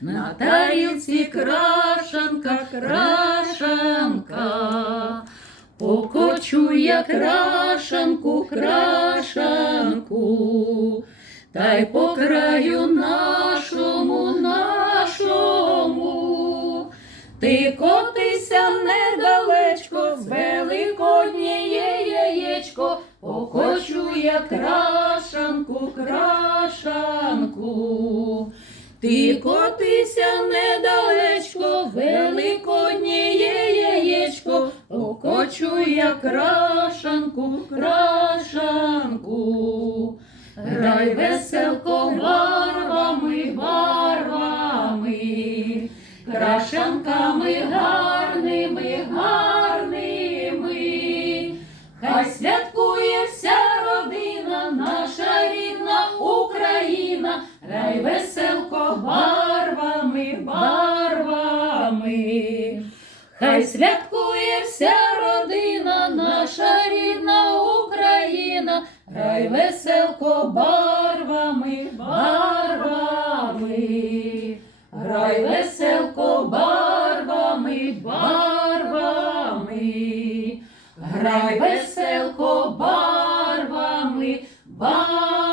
на тарілці крашанка, крашанка. Покочує крашанку, крашанку, та й по краю нашому, нашому. Ти котися недалечко, великоднє яєчко, покочує крашанку, крашанку. Ти котися недалечко, великоднє яєчко, покочує крашанку, крашанку. Грай веселко барвами, барвами, крашанками гарними, гарними. Хай святкує ми, хай святкує вся родина, наша рідна Україна, грай веселко барвами, барвами, грай веселко барвами, барвами, грай веселко барвами, барвами.